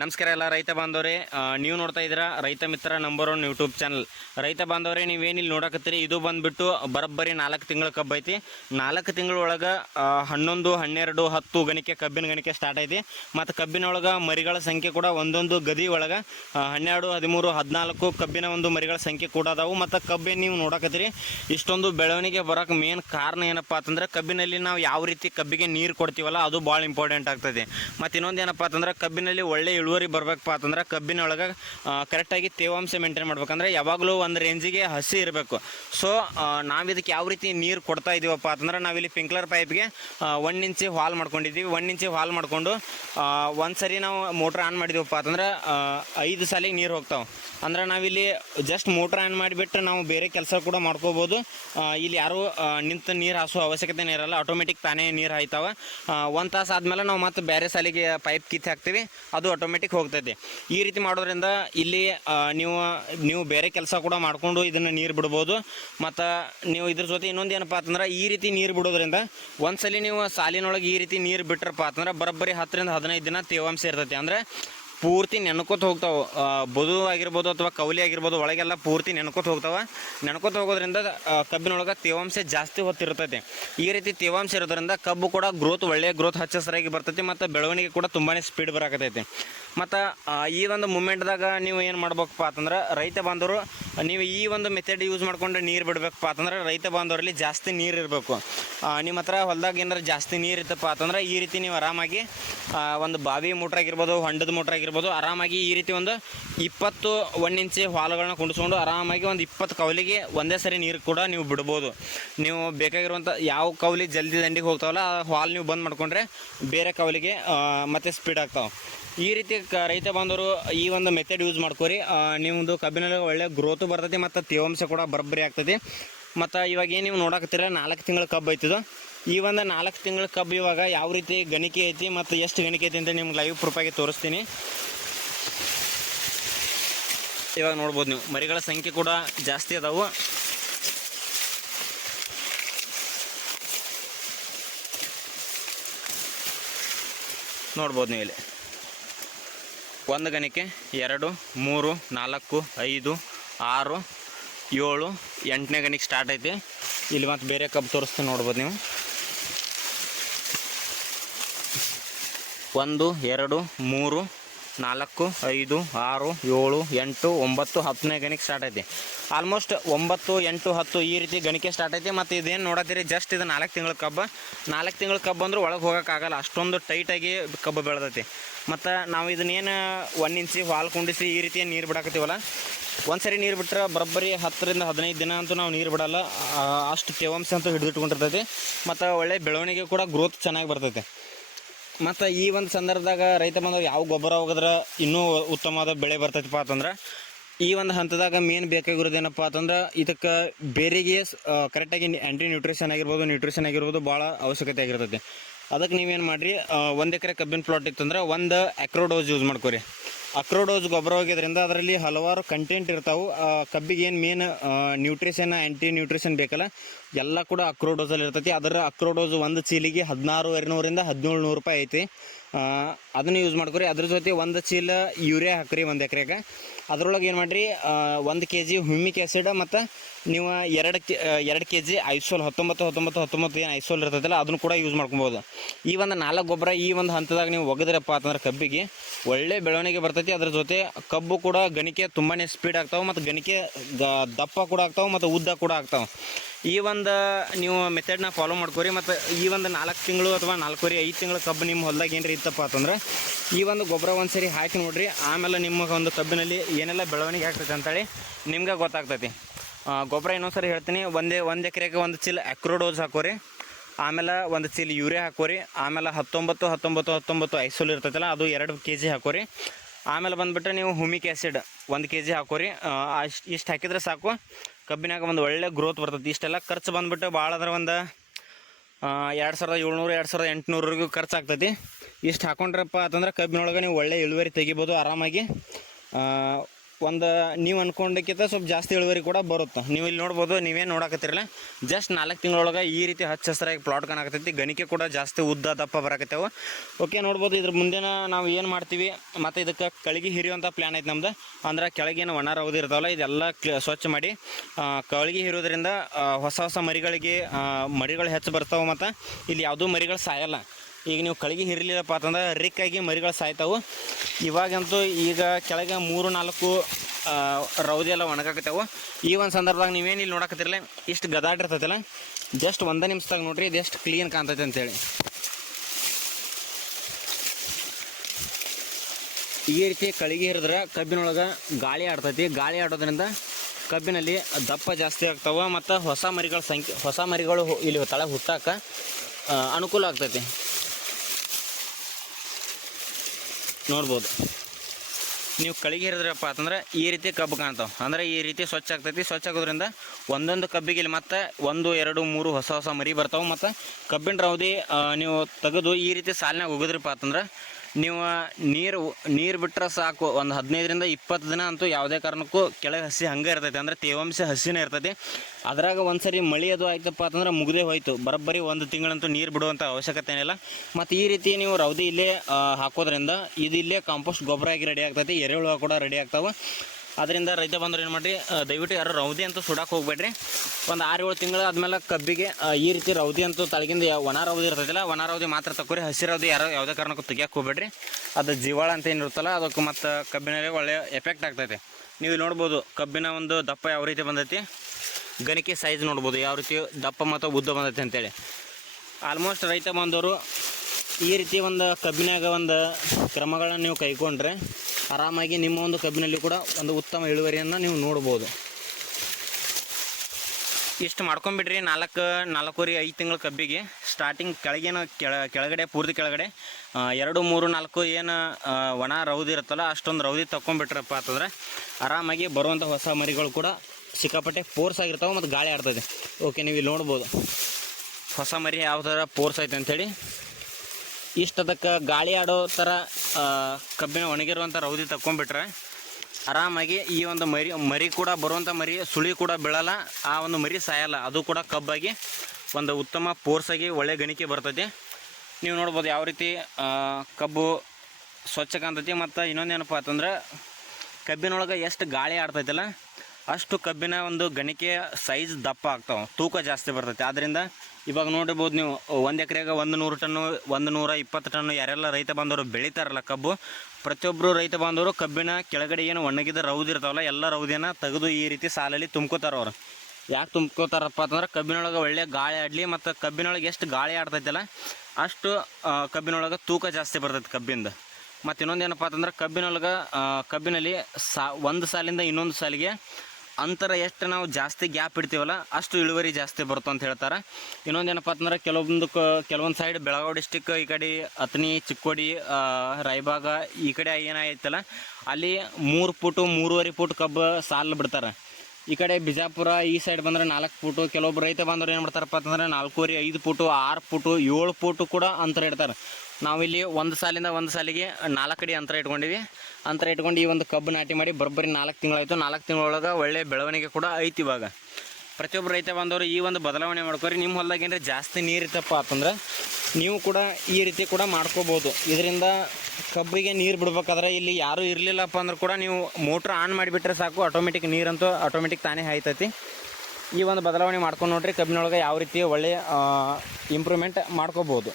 ನಮಸ್ಕಾರ ಎಲ್ಲ ರೈತ ಬಾಂಧವರೇ, ನೀವು ನೋಡ್ತಾ ಇದ್ದೀರಾ ರೈತ ಮಿತ್ರ ನಂಬರ್ 1 ಯೂಟ್ಯೂಬ್ ಚಾನಲ್. ರೈತ ಬಾಂಧವರೇ, ನೀವೇನಿಲ್ಲಿ ನೋಡಕತ್ತೀರಿ ಇದು ಬಂದುಬಿಟ್ಟು ಬರೋಬ್ಬರಿ 4 ತಿಂಗಳ ಕಬ್ಬು ಐತಿ. 4 ತಿಂಗಳ ಒಳಗೆ 11, 12, 10 ಗಣಿಕೆ ಕಬ್ಬಿನ ಗಣಿಕೆ ಸ್ಟಾರ್ಟ್ ಐತಿ. ಮತ್ತು ಕಬ್ಬಿನ ಒಳಗೆ ಮರಿಗಳ ಸಂಖ್ಯೆ ಕೂಡ ಒಂದೊಂದು ಗದಿ ಒಳಗೆ 12, 13, 14 ಕಬ್ಬಿನ ಒಂದು ಮರಿಗಳ ಸಂಖ್ಯೆ ಕೂಡ ಅದಾವು. ಮತ್ತು ಕಬ್ಬಿನ ನೀವು ನೋಡಕತ್ತೀರಿ ಇಷ್ಟೊಂದು ಬೆಳವಣಿಗೆ ಬರೋಕೆ ಮೇನ್ ಕಾರಣ ಏನಪ್ಪ ಅಂತಂದ್ರೆ ಕಬ್ಬಿನಲ್ಲಿ ನಾವು ಯಾವ ರೀತಿ ಕಬ್ಬಿಗೆ ನೀರು ಕೊಡ್ತೀವಲ್ಲ ಅದು ಭಾಳ ಇಂಪಾರ್ಟೆಂಟ್ ಆಗ್ತದೆ. ಮತ್ತು ಇನ್ನೊಂದು ಏನಪ್ಪ ಅಂತಂದ್ರೆ ಕಬ್ಬಿನಲ್ಲಿ ಒಳ್ಳೆ ಇಳುವರಿ ಬರಬೇಕಪ್ಪ ಅಂತಂದ್ರೆ ಕಬ್ಬಿನ ಒಳಗೆ ಕರೆಕ್ಟಾಗಿ ತೇವಾಂಶ ಮೇಂಟೈನ್ ಮಾಡ್ಬೇಕಂದ್ರೆ ಯಾವಾಗಲೂ ಒಂದು ರೇಂಜಿಗೆ ಹಸಿ ಇರಬೇಕು. ಸೊ ನಾವು ಇದಕ್ಕೆ ಯಾವ ರೀತಿ ನೀರು ಕೊಡ್ತಾ ಇದೀವಪ್ಪ ಅಂತಂದ್ರೆ ನಾವಿಲ್ಲಿ ಸ್ಪ್ರಿಂಕ್ಲರ್ ಪೈಪ್ಗೆ 1 ಇಂಚ್ ಹಾಲ್ ಮಾಡ್ಕೊಂಡಿದ್ದೀವಿ. 1 ಇಂಚ್ ಹಾಲ್ ಮಾಡಿಕೊಂಡು ಒಂದು ಸರಿ ನಾವು ಮೋಟ್ರ್ ಆನ್ ಮಾಡಿದೀವಪ್ಪ ಅಂತಂದ್ರೆ 5 ಸಾಲಿಗೆ ನೀರು ಹೋಗ್ತಾವೆ. ಅಂದ್ರೆ ನಾವಿಲ್ಲಿ ಜಸ್ಟ್ ಮೋಟ್ರ್ ಆನ್ ಮಾಡಿಬಿಟ್ಟು ನಾವು ಬೇರೆ ಕೆಲಸ ಕೂಡ ಮಾಡ್ಕೋಬೋದು. ಇಲ್ಲಿ ಯಾರೂ ನಿಂತು ನೀರು ಹಾಸೋ ಅವಶ್ಯಕತೆ ಇರಲ್ಲ, ಆಟೋಮೆಟಿಕ್ ತಾನೇ ನೀರು ಹಾಯ್ತಾವೆ. 1 ತಾಸು ಆದಮೇಲೆ ನಾವು ಮತ್ತೆ ಬೇರೆ ಸಾಲಿಗೆ ಪೈಪ್ ಕಿತ್ತು ಹಾಕ್ತೀವಿ, ಅದು ಆಟೋಮೆಟಿಕ್ ಹೋಗ್ತೈತೆ. ಈ ರೀತಿ ಮಾಡೋದ್ರಿಂದ ಇಲ್ಲಿ ನೀವು ಬೇರೆ ಕೆಲಸ ಕೂಡ ಮಾಡಿಕೊಂಡು ಇದನ್ನು ನೀರು ಬಿಡ್ಬೋದು. ಮತ್ತು ನೀವು ಇದ್ರ ಜೊತೆ ಇನ್ನೊಂದು ಏನಪ್ಪ ಅಂತಂದ್ರೆ ಈ ರೀತಿ ನೀರು ಬಿಡೋದ್ರಿಂದ ಒಂದ್ಸಲಿ ನೀವು ಸಾಲಿನೊಳಗೆ ಈ ರೀತಿ ನೀರು ಬಿಟ್ರಪ್ಪ ಅಂತಂದ್ರೆ ಬರೋಬ್ಬರಿ 10 ರಿಂದ 15 ದಿನ ತೇವಾಂಶ ಇರ್ತೈತಿ. ಅಂದರೆ ಪೂರ್ತಿ ನೆನ್ಕೋತ ಹೋಗ್ತಾವೆ. ಬದು ಆಗಿರ್ಬೋದು ಅಥವಾ ಕೌಲಿ ಆಗಿರ್ಬೋದು, ಒಳಗೆಲ್ಲ ಪೂರ್ತಿ ನೆನ್ಕೋತ ಹೋಗ್ತಾವೆ. ನೆನ್ಕೋತ ಹೋಗೋದ್ರಿಂದ ಕಬ್ಬಿನೊಳಗೆ ತೇವಾಂಶ ಜಾಸ್ತಿ ಹೊತ್ತಿರ್ತೈತೆ. ಈ ರೀತಿ ತೇವಾಂಶ ಇರೋದ್ರಿಂದ ಕಬ್ಬು ಕೂಡ ಒಳ್ಳೆಯ ಗ್ರೋತ್ ಹಚ್ಚಸರಾಗಿ ಬರ್ತೈತಿ. ಮತ್ತು ಬೆಳವಣಿಗೆ ಕೂಡ ತುಂಬಾ ಸ್ಪೀಡ್ ಬರಾಕತೈತಿ. ಮತ್ತು ಈ ಒಂದು ಮೂಮೆಂಟ್ದಾಗ ನೀವು ಏನು ಮಾಡ್ಬೇಕಪ್ಪ ಅಂತಂದ್ರೆ ರೈತ ಬಾಂಧವರು ನೀವು ಈ ಒಂದು ಮೆಥಡ್ ಯೂಸ್ ಮಾಡ್ಕೊಂಡು ನೀರು ಬಿಡಬೇಕಪ್ಪ ಅಂತಂದ್ರೆ ರೈತ ಬಾಂಧವರಲ್ಲಿ ಜಾಸ್ತಿ ನೀರು ಇರಬೇಕು. ನಿಮ್ಮ ಹತ್ರ ಹೊಲದಾಗ ಏನಾರು ಜಾಸ್ತಿ ನೀರು ಇತ್ತಪ್ಪ ಅಂತಂದ್ರೆ ಈ ರೀತಿ ನೀವು ಆರಾಮಾಗಿ ಒಂದು ಬಾವಿ ಮೋಟ್ರ್ ಆಗಿರ್ಬೋದು, ಹೊಂಡದ ಮೋಟ್ರ್ ಆಗಿರ್ಬೋದು, ಆರಾಮಾಗಿ ಈ ರೀತಿ ಒಂದು 1 ಇಂಚ್ ಹಾಲುಗಳನ್ನ ಕುಂಡಿಸ್ಕೊಂಡು ಆರಾಮಾಗಿ ಒಂದು 20 ಕೌಲಿಗೆ ಒಂದೇ ಸರಿ ನೀರು ಕೂಡ ನೀವು ಬಿಡ್ಬೋದು. ನೀವು ಬೇಕಾಗಿರುವಂಥ ಯಾವ ಕೌಲಿ ಜಲ್ದಿ ದಂಡಿಗೆ ಹೋಗ್ತಾವಲ್ಲ ಆ ಹಾಲು ನೀವು ಬಂದ್ ಮಾಡ್ಕೊಂಡ್ರೆ ಬೇರೆ ಕೌಲಿಗೆ ಮತ್ತೆ ಸ್ಪೀಡ್ ಆಗ್ತಾವೆ. ಈ ರೀತಿ ರೈತ ಬಾಂಧವರು ಈ ಒಂದು ಮೆಥಡ್ ಯೂಸ್ ಮಾಡ್ಕೊರಿ. ನಿಮ್ಮದು ಕಬ್ಬಿನಲ್ಲಿ ಒಳ್ಳೆ ಗ್ರೋತು ಬರ್ತೈತಿ ಮತ್ತು ತೇವಾಂಶ ಕೂಡ ಬರೋಬ್ಬರಿ ಆಗ್ತದೆ. ಮತ್ತು ಇವಾಗ ಏನು ನೀವು ನೋಡಕತ್ತೀರ 4 ತಿಂಗಳ ಕಬ್ಬು ಐತಿದು. ಈ ಒಂದು 4 ತಿಂಗಳ ಕಬ್ಬು ಇವಾಗ ಯಾವ ರೀತಿ ಗಣಿಕೆ ಐತಿ ಮತ್ತು ಎಷ್ಟು ಗಣಿಕೆ ಐತಿ ಅಂತ ನಿಮ್ಗೆ ಲೈವ್ ಪ್ರೂಫಾಗಿ ತೋರಿಸ್ತೀನಿ. ಇವಾಗ ನೋಡ್ಬೋದು ನೀವು ಮರಿಗಳ ಸಂಖ್ಯೆ ಕೂಡ ಜಾಸ್ತಿ ಅದಾವು. ನೋಡ್ಬೋದು ನೀವು ಇಲ್ಲಿ 1 ಗಣಿಕೆ 2, 3, 4, 5, 6, 7, 8ನೇ ಗಣಿಕೆ ಸ್ಟಾರ್ಟ್ ಐತಿ. ಇಲ್ಲಿ ಮತ್ತು ಬೇರೆ ಕಬ್ಬು ತೋರಿಸ್ತೀನಿ ನೋಡ್ಬೋದು ನೀವು. 1, 2, 3, 4, 5, 6, 7, 8, 9, 10ನೇ ಗಣಿಕೆ ಸ್ಟಾರ್ಟ್ ಐತಿ. ಆಲ್ಮೋಸ್ಟ್ 9, 8, 10 ಈ ರೀತಿ ಗಣಿಕೆ ಸ್ಟಾರ್ಟ್ ಐತಿ. ಮತ್ತು ಇದೇನು ನೋಡತ್ತೀರಿ ಜಸ್ಟ್ ಇದು 4 ತಿಂಗಳ ಕಬ್ಬು. 4 ತಿಂಗಳ ಕಬ್ಬು ಅಂದ್ರೆ ಒಳಗೆ ಹೋಗೋಕ್ಕಾಗಲ್ಲ, ಅಷ್ಟೊಂದು ಟೈಟಾಗಿ ಕಬ್ಬು ಬೆಳೆದೈತಿ. ಮತ್ತು ನಾವು ಇದನ್ನೇನು 1 ಇಂಚ್ ಹಾಲು ಕುಂಡಿಸಿ ಈ ರೀತಿ ನೀರು ಬಿಡಾಕತ್ತೀವಲ್ಲ, ಒಂದು ಸರಿ ನೀರು ಬಿಟ್ಟರೆ ಬರೋಬ್ಬರಿ 10 ರಿಂದ 15 ದಿನ ಅಂತೂ ನಾವು ನೀರು ಬಿಡಲ್ಲ. ಅಷ್ಟು ತೇವಾಂಶ ಅಂತೂ ಹಿಡಿದಿಟ್ಕೊಂಡಿರ್ತೈತಿ. ಮತ್ತು ಒಳ್ಳೆ ಬೆಳವಣಿಗೆ ಕೂಡ ಗ್ರೋತ್ ಚೆನ್ನಾಗಿ ಬರ್ತೈತೆ. ಮತ್ತು ಈ ಒಂದು ಸಂದರ್ಭದಾಗ ರೈತ ಬಂದವ್ರು ಯಾವ ಗೊಬ್ಬರ ಹೋಗಿದ್ರೆ ಇನ್ನೂ ಉತ್ತಮವಾದ ಬೆಳೆ ಬರ್ತೈತಪ್ಪ ಅಂತಂದ್ರೆ ಈ ಒಂದು ಹಂತದಾಗ ಮೇನ್ ಬೇಕಾಗಿರೋದೇನಪ್ಪ ಅಂತಂದ್ರೆ ಇದಕ್ಕೆ ಬೇರೆಗೆ ಕರೆಕ್ಟಾಗಿ ನ್ಯೂಟ್ರಿಷನ್ ಆಗಿರ್ಬೋದು ಭಾಳ ಅವಶ್ಯಕತೆ ಆಗಿರ್ತೈತಿ. ಅದಕ್ಕೆ ನೀವೇನು ಮಾಡಿರಿ, 1 ಎಕರೆ ಕಬ್ಬಿನ ಪ್ಲಾಟ್ ಇತ್ತಂದ್ರೆ 1 ಅಕ್ರೋಡೋಸ್ ಯೂಸ್ ಮಾಡ್ಕೊರಿ. ಅಕ್ರೋಡೋಸ್ ಗೊಬ್ಬರ ಹೋಗೋದ್ರಿಂದ ಅದರಲ್ಲಿ ಹಲವಾರು ಕಂಟೆಂಟ್ ಇರ್ತಾವೆ. ಕಬ್ಬಿಗೆ ಏನು ಮೇನ್ ನ್ಯೂಟ್ರಿಷನ್ ಆ್ಯಂಟಿ ನ್ಯೂಟ್ರಿಷನ್ ಬೇಕಲ್ಲ ಎಲ್ಲ ಕೂಡ ಅಕ್ರೋಡೋಸಲ್ಲಿ ಇರ್ತೈತಿ. ಅದರ ಅಕ್ರೋಡೋಸ್ ಒಂದು ಚೀಲಿಗೆ 16,200 ರಿಂದ 1,700 ರೂಪಾಯಿ ಐತಿ. ಅದನ್ನು ಯೂಸ್ ಮಾಡ್ಕೊರಿ. ಅದ್ರ ಜೊತೆ 1 ಚೀಲ ಯೂರಿಯಾ ಹಾಕ್ರಿ 1 ಎಕರೆಗೆ. ಅದ್ರೊಳಗೆ ಏನು ಮಾಡಿರಿ, 1 kg ಹ್ಯೂಮಿಕ್ ಆ್ಯಸಿಡ್ ಮತ್ತು ನೀವು 2 kg ಐಸೋಲ್ 19 ಏನು ಐಸೋಲ್ ಇರ್ತೈತಲ್ಲ ಅದನ್ನು ಕೂಡ ಯೂಸ್ ಮಾಡ್ಕೊಬೋದು. ಈ ಒಂದು 4 ಗೊಬ್ಬರ ಈ ಒಂದು ಹಂತದಾಗ ನೀವು ಒಗೆದ್ರಪ್ಪ ಅಂತಂದ್ರೆ ಕಬ್ಬಿಗೆ ಒಳ್ಳೆ ಬೆಳವಣಿಗೆ ಬರ್ತೈತಿ. ಅದ್ರ ಜೊತೆ ಕಬ್ಬು ಕೂಡ ಗಣಿಕೆ ತುಂಬಾ ಸ್ಪೀಡ್ ಆಗ್ತಾವೆ ಮತ್ತು ಗಣಿಕೆ ದಪ್ಪ ಕೂಡ ಆಗ್ತಾವೆ ಮತ್ತು ಉದ್ದ ಕೂಡ ಆಗ್ತಾವೆ. ಈ ಒಂದು ನೀವು ಮೆಥಡ್ನ ಫಾಲೋ ಮಾಡ್ಕೊರಿ. ಮತ್ತು ಈ ಒಂದು 4 ತಿಂಗಳು ಅಥವಾ 4.5 ತಿಂಗಳು ಕಬ್ಬು ನಿಮ್ಮ ಹೊಲದಾಗ ಏನ್ರಿ ಇತ್ತಪ್ಪ ಅಂತಂದ್ರೆ ಈ ಒಂದು ಗೊಬ್ಬರ ಒಂದು ಸರಿ ಹಾಕಿ ನೋಡಿರಿ. ಆಮೇಲೆ ನಿಮ್ಮ ಒಂದು ಕಬ್ಬಿನಲ್ಲಿ ಏನೆಲ್ಲ ಬೆಳವಣಿಗೆ ಆಗ್ತೈತೆ ಅಂತೇಳಿ ನಿಮ್ಗೆ ಗೊತ್ತಾಗ್ತೈತಿ. ಗೊಬ್ಬರ ಇನ್ನೊಂದು ಸರಿ ಹೇಳ್ತೀನಿ, 1 ಎಕರೆಗೆ 1 ಚೀಲ ಅಕ್ರೋಡೋಸ್ ಹಾಕೋರಿ. ಆಮೇಲೆ 1 ಚೀಲ ಯೂರಿಯಾ ಹಾಕೋರಿ. ಆಮೇಲೆ 19 ಐಸೋಲ್ ಇರ್ತೈತಲ್ಲ ಅದು 2 kg ಹಾಕೋರಿ. ಆಮೇಲೆ ಬಂದುಬಿಟ್ರೆ ನೀವು ಹ್ಯೂಮಿಕ್ ಆ್ಯಸಿಡ್ 1 kg ಹಾಕೋರಿ. ಇಷ್ಟು ಹಾಕಿದ್ರೆ ಸಾಕು, ಕಬ್ಬಿನಾಗ ಒಂದು ಒಳ್ಳೆ ಗ್ರೋತ್ ಬರ್ತೈತಿ. ಇಷ್ಟೆಲ್ಲ ಖರ್ಚು ಬಂದುಬಿಟ್ಟು ಭಾಳ ಅಂದ್ರೆ ಒಂದು 2,700 2,800ವರೆಗೂ ಖರ್ಚು ಆಗ್ತೈತಿ. ಇಷ್ಟು ಹಾಕೊಂಡ್ರಪ್ಪ ಅಂತಂದ್ರೆ ಕಬ್ಬಿನೊಳಗೆ ನೀವು ಒಳ್ಳೆ ಇಳುವರಿ ತೆಗಿಬೋದು ಆರಾಮಾಗಿ. ಒಂದು ನೀವು ಅಂದ್ಕೊಂಡಕ್ಕಿಂತ ಸ್ವಲ್ಪ ಜಾಸ್ತಿ ಇಳುವರಿ ಕೂಡ ಬರುತ್ತೆ. ನೀವು ಇಲ್ಲಿ ನೋಡ್ಬೋದು, ನೀವೇನು ನೋಡಕತ್ತಿರಲ್ಲ, ಜಸ್ಟ್ 4 ತಿಂಗಳೊಳಗೆ ಈ ರೀತಿ ಹಚ್ಚ ಹಸಿರಾಗಿ ಪ್ಲಾಟ್ ಕಾಣಕತ್ತೈತಿ. ಗಣಿಕೆ ಕೂಡ ಜಾಸ್ತಿ ಉದ್ದ ದಪ್ಪ ಬರಕತ್ತೇವೆ. ಓಕೆ, ನೋಡ್ಬೋದು. ಇದ್ರ ಮುಂದಿನ ನಾವು ಏನು ಮಾಡ್ತೀವಿ, ಮತ್ತು ಇದಕ್ಕೆ ಕಳಿಗೆ ಹಿರಿಯುವಂಥ ಪ್ಲ್ಯಾನ್ ಐತೆ ನಮ್ದು. ಅಂದ್ರೆ ಕೆಳಗೇನು ಒಣ ರೌದಿ ಇರ್ತಾವಲ್ಲ, ಇದೆಲ್ಲ ಸ್ವಚ್ಛ ಮಾಡಿ ಕಳಿಗೆ ಹಿರಿಯೋದ್ರಿಂದ ಹೊಸ ಹೊಸ ಮರಿಗಳು ಹೆಚ್ಚು ಬರ್ತಾವೆ. ಮತ್ತು ಇಲ್ಲಿ ಯಾವುದೂ ಮರಿಗಳು ಸಾಯಲ್ಲ. ಈಗ ನೀವು ಕಳಿಗೆ ಹಿರಿಲಿಲ್ಲಪ್ಪ ಅಂತಂದ್ರೆ ರಿಕ್ಕಾಗಿ ಮರಿಗಳು ಸಾಯ್ತಾವೆ. ಇವಾಗಂತೂ ಈಗ ಕೆಳಗೆ 3-4 ರೌದಿ ಎಲ್ಲ ಒಣಗಾಕತ್ತೇವೆ. ಈ ಒಂದು ಸಂದರ್ಭದಾಗ ನೀವೇನು ಇಲ್ಲಿ ನೋಡಕತ್ತಿರಲ್ಲ, ಇಷ್ಟು ಗದಾಟ ಇರ್ತೈತಲ್ಲ, ಜಸ್ಟ್ 1 ನಿಮಿಷದಾಗ ನೋಡ್ರಿ ಇದು ಎಷ್ಟು ಕ್ಲೀನ್ ಕಾಣ್ತೈತೆ ಅಂತೇಳಿ. ಈ ರೀತಿ ಕಳಿಗೆ ಹಿರಿದ್ರೆ ಕಬ್ಬಿನೊಳಗೆ ಗಾಳಿ ಆಡ್ತೈತಿ. ಗಾಳಿ ಆಡೋದ್ರಿಂದ ಕಬ್ಬಿನಲ್ಲಿ ದಪ್ಪ ಜಾಸ್ತಿ ಆಗ್ತಾವೆ ಮತ್ತು ಹೊಸ ಮರಿಗಳು ಇಲ್ಲಿ ತಳ ಹುಟ್ಟಾಕ ಅನುಕೂಲ ಆಗ್ತೈತಿ. ನೋಡ್ಬೋದು, ನೀವು ಕಳಿಗೆ ಹಿರಿದ್ರಪ್ಪ ಅಂತಂದ್ರೆ ಈ ರೀತಿ ಕಬ್ಬು ಕಾಣ್ತಾವೆ. ಅಂದರೆ ಈ ರೀತಿ ಸ್ವಚ್ಛ ಆಗ್ತೈತಿ. ಸ್ವಚ್ಛ ಆಗೋದ್ರಿಂದ ಒಂದೊಂದು ಕಬ್ಬಿಗೆ ಇಲ್ಲಿ ಮತ್ತೆ 1, 2, 3 ಹೊಸ ಮರಿ ಬರ್ತಾವೆ. ಮತ್ತು ಕಬ್ಬಿನ ರೌದಿ ನೀವು ತೆಗೆದು ಈ ರೀತಿ ಸಾಲಿನಾಗ ಹೋಗಿದ್ರಪ್ಪ ಅಂತಂದ್ರೆ ನೀವು ನೀರು ಬಿಟ್ಟರೆ ಸಾಕು, ಒಂದು 15-20 ದಿನ ಅಂತೂ ಯಾವುದೇ ಕಾರಣಕ್ಕೂ ಕೆಳಗೆ ಹಸಿ ಹಂಗೆ ಇರ್ತೈತಿ. ಅಂದರೆ ತೇವಾಂಶ ಹಸಿನೇ ಇರ್ತೈತಿ. ಅದ್ರಾಗ ಒಂದು ಸರಿ ಮಳೆ ಅದು ಆಯ್ತಪ್ಪ ಅಂತಂದ್ರೆ ಮುಗ್ದೇ ಹೋಯ್ತು. ಬರೋಬ್ಬರಿ 1 ತಿಂಗಳಂತೂ ನೀರು ಬಿಡುವಂಥ ಅವಶ್ಯಕತೆ ಏನಿಲ್ಲ. ಮತ್ತು ಈ ರೀತಿ ನೀವು ರೌದಿ ಇಲ್ಲೇ ಹಾಕೋದ್ರಿಂದ ಇದು ಇಲ್ಲೇ ಕಾಂಪೋಸ್ಟ್ ಗೊಬ್ಬರ ಆಗಿ ರೆಡಿ ಆಗ್ತೈತಿ. ಎರೆಹುಳ ಕೂಡ ರೆಡಿ ಆಗ್ತಾವೆ. ಅದರಿಂದ ರೈತ ಬಂದರು ಏನು ಮಾಡಿರಿ, ದಯವಿಟ್ಟು ಯಾರು ರೌದಿ ಅಂತೂ ಸುಡಕ್ಕೆ ಹೋಗ್ಬೇಡ್ರಿ. ಒಂದು 6-7 ತಿಂಗಳು ಆದಮೇಲೆ ಕಬ್ಬಿಗೆ ಈ ರೀತಿ ರೌದಿ ಅಂತೂ ತಳಗಿಂದ ಒಣ ರೌದಿ ಇರ್ತೈತಿಲ್ಲ, ಒಣ ರೌದಿ ಮಾತ್ರ ತಗೋರಿ. ಹಸಿ ರೌದಿ ಯಾವುದೇ ಕಾರಣಕ್ಕೂ ತೆಗಿಯಕ್ಕೆ ಹೋಗ್ಬೇಡ್ರಿ. ಅದು ಜೀವಾಳ ಅಂತ ಏನಿರುತ್ತಲ್ಲ, ಅದಕ್ಕೆ ಮತ್ತು ಕಬ್ಬಿನಲ್ಲಿ ಒಳ್ಳೆಯ ಎಫೆಕ್ಟ್ ಆಗ್ತೈತೆ. ನೀವು ನೋಡ್ಬೋದು ಕಬ್ಬಿನ ಒಂದು ದಪ್ಪ ಯಾವ ರೀತಿ ಬಂದೈತಿ, ಗಣಿಕೆ ಸೈಜ್ ನೋಡ್ಬೋದು ಯಾವ ರೀತಿ ದಪ್ಪ ಮತ್ತು ಉದ್ದ ಬಂದೈತಿ ಅಂತೇಳಿ. ಆಲ್ಮೋಸ್ಟ್ ರೈತ ಬಂದವರು ಈ ರೀತಿ ಒಂದು ಕಬ್ಬಿನಾಗ ಒಂದು ಕ್ರಮಗಳನ್ನು ನೀವು ಕೈಗೊಂಡ್ರೆ ಆರಾಮಾಗಿ ನಿಮ್ಮ ಒಂದು ಕಬ್ಬಿನಲ್ಲಿ ಕೂಡ ಒಂದು ಉತ್ತಮ ಇಳುವರಿಯನ್ನು ನೀವು ನೋಡ್ಬೋದು. ಇಷ್ಟು ಮಾಡ್ಕೊಂಬಿಡ್ರಿ. 4-4.5 ತಿಂಗಳ ಕಬ್ಬಿಗೆ ಸ್ಟಾರ್ಟಿಂಗ್ ಕೆಳಗಡೆ ಪೂರ್ತಿ ಕೆಳಗಡೆ 2, 3, 4 ಏನು ಒಣ ರೌದಿ ಇರುತ್ತಲ್ಲ, ಅಷ್ಟೊಂದು ರೌದಿ ತಗೊಂಡ್ಬಿಟ್ರಪ್ಪ ಅಂತಂದ್ರೆ ಆರಾಮಾಗಿ ಬರುವಂಥ ಹೊಸ ಮರಿಗಳು ಕೂಡ ಸಿಕ್ಕಾಪಟ್ಟೆ ಫೋರ್ಸ್ ಆಗಿರ್ತಾವೆ ಮತ್ತು ಗಾಳಿ ಆಡ್ತದೆ. ಓಕೆ, ನೀವು ಇಲ್ಲಿ ನೋಡ್ಬೋದು ಹೊಸ ಮರಿ ಯಾವ ಥರ ಫೋರ್ಸ್ ಐತೆ ಅಂಥೇಳಿ. ಇಷ್ಟು ಅದಕ್ಕೆ ಗಾಳಿ ಆಡೋ ಥರ ಕಬ್ಬಿನ ಒಣಗಿರುವಂಥ ರೌದಿ ತಗೊಂಡ್ಬಿಟ್ರೆ ಆರಾಮಾಗಿ ಈ ಒಂದು ಮರಿ ಕೂಡ ಬರುವಂಥ ಸುಳಿ ಕೂಡ ಬೀಳಲ್ಲ, ಆ ಒಂದು ಮರಿ ಸಾಯಲ್ಲ. ಅದು ಕೂಡ ಕಬ್ಬಾಗಿ ಒಂದು ಉತ್ತಮ ಫೋರ್ಸಾಗಿ ಒಳ್ಳೆ ಗಣಿಕೆ ಬರ್ತೈತಿ. ನೀವು ನೋಡ್ಬೋದು ಯಾವ ರೀತಿ ಕಬ್ಬು ಸ್ವಚ್ಛ ಕಾಣ್ತೈತಿ. ಮತ್ತು ಇನ್ನೊಂದೇನಪ್ಪ ಅಂತಂದ್ರೆ ಕಬ್ಬಿನೊಳಗೆ ಎಷ್ಟು ಗಾಳಿ ಆಡ್ತೈತಲ್ಲ ಅಷ್ಟು ಕಬ್ಬಿನ ಒಂದು ಗಣಿಕೆ ಸೈಜ್ ದಪ್ಪ ಆಗ್ತಾವೆ, ತೂಕ ಜಾಸ್ತಿ ಬರ್ತೈತೆ. ಆದ್ದರಿಂದ ಇವಾಗ ನೋಡಿರ್ಬೋದು ನೀವು 1 ಎಕರೆಗೆ 100 ಟನ್ನು 120 ಟನ್ನು ಯಾರೆಲ್ಲ ರೈತ ಬಾಂಧವರು ಬೆಳೀತಾರಲ್ಲ ಕಬ್ಬು, ಪ್ರತಿಯೊಬ್ಬರು ರೈತ ಬಾಂಧವರು ಕಬ್ಬಿನ ಕೆಳಗಡೆ ಏನು ಒಣಗಿದ ರೌದಿ ಇರ್ತಾವಲ್ಲ ಎಲ್ಲ ರೌದಿಯನ್ನು ತೆಗೆದು ಈ ರೀತಿ ಸಾಲಲ್ಲಿ ತುಂಬ್ಕೋತಾರೆ. ಅವ್ರು ಯಾಕೆ ತುಂಬ್ಕೋತಾರಪ್ಪ ಅಂತಂದ್ರೆ ಕಬ್ಬಿನೊಳಗೆ ಒಳ್ಳೆ ಗಾಳಿ ಆಡಲಿ, ಮತ್ತು ಕಬ್ಬಿನೊಳಗೆ ಎಷ್ಟು ಗಾಳಿ ಆಡ್ತೈತಲ್ಲ ಅಷ್ಟು ಕಬ್ಬಿನೊಳಗೆ ತೂಕ ಜಾಸ್ತಿ ಬರ್ತೈತೆ ಕಬ್ಬಿಂದ. ಮತ್ತು ಇನ್ನೊಂದೇನಪ್ಪ ಅಂತಂದ್ರೆ ಕಬ್ಬಿನಲ್ಲಿ ಒಂದು ಸಾಲಿಂದ ಇನ್ನೊಂದು ಸಾಲಿಗೆ ಅಂತರ ಎಷ್ಟು ನಾವು ಜಾಸ್ತಿ ಗ್ಯಾಪ್ ಇಡ್ತೀವಲ್ಲ ಅಷ್ಟು ಇಳುವರಿ ಜಾಸ್ತಿ ಬರುತ್ತೆ ಅಂತ ಹೇಳ್ತಾರೆ. ಇನ್ನೊಂದೇನಪ್ಪ ಅಂತಂದ್ರೆ ಕೆಲವೊಂದು ಸೈಡ್ ಬೆಳಗಾವಿ ಡಿಸ್ಟಿಕ್ ಈ ಕಡೆ ಅಥಣಿ, ಚಿಕ್ಕೋಡಿ, ರಾಯಬಾಗ ಈ ಕಡೆ ಏನಾಯ್ತಲ್ಲ ಅಲ್ಲಿ 3 ಫುಟು 3.5 ಫುಟ್ ಕಬ್ಬು ಸಾಲು ಬಿಡ್ತಾರೆ. ಈ ಕಡೆ ಬಿಜಾಪುರ ಈ ಸೈಡ್ ಬಂದರೆ 4 ಫುಟು. ಕೆಲವೊಬ್ರು ರೈತ ಬಂದವರು ಏನು ಮಾಡ್ತಾರಪ್ಪ ಅಂತಂದ್ರೆ 4.5, 5 ಫುಟು, 6 ಫುಟು, 7 ಫುಟು ಕೂಡ ಅಂತರ ಇಡ್ತಾರೆ. ನಾವಿಲ್ಲಿ ಒಂದು ಸಾಲಿಂದ ಒಂದು ಸಾಲಿಗೆ 4 ಅಡಿ ಅಂತರ ಇಟ್ಕೊಂಡಿವಿ. ಅಂತರ ಇಟ್ಕೊಂಡು ಈ ಒಂದು ಕಬ್ಬು ನಾಟಿ ಮಾಡಿ ಬರೋಬ್ಬರಿ 4 ತಿಂಗಳಾಯಿತು. 4 ತಿಂಗಳೊಳಗೆ ಒಳ್ಳೆ ಬೆಳವಣಿಗೆ ಕೂಡ ಐತಿ. ಇವಾಗ ಪ್ರತಿಯೊಬ್ಬರು ರೈತ ಬಂದವರು ಈ ಒಂದು ಬದಲಾವಣೆ ಮಾಡ್ಕೊರಿ. ನಿಮ್ಮ ಹೊಲದಾಗ ಏನಾರ ಜಾಸ್ತಿ ನೀರಿತ್ತಪ್ಪ ಅಂತಂದ್ರೆ ನೀವು ಕೂಡ ಈ ರೀತಿ ಕೂಡ ಮಾಡ್ಕೋಬೋದು. ಇದರಿಂದ ಕಬ್ಬಿಗೆ ನೀರು ಬಿಡ್ಬೇಕಾದ್ರೆ ಇಲ್ಲಿ ಯಾರೂ ಇರಲಿಲ್ಲಪ್ಪ ಅಂದ್ರೆ ಕೂಡ ನೀವು ಮೋಟ್ರ್ ಆನ್ ಮಾಡಿಬಿಟ್ರೆ ಸಾಕು, ಆಟೋಮೆಟಿಕ್ ನೀರಂತೂ ಆಟೋಮೆಟಿಕ್ ತಾನೇ ಹಾಯ್ತೈತಿ. ಈ ಒಂದು ಬದಲಾವಣೆ ಮಾಡ್ಕೊಂಡು ನೋಡ್ರಿ, ಕಬ್ಬಿನೊಳಗೆ ಯಾವ ರೀತಿ ಒಳ್ಳೆಯ ಇಂಪ್ರೂವ್ಮೆಂಟ್ ಮಾಡ್ಕೋಬೋದು.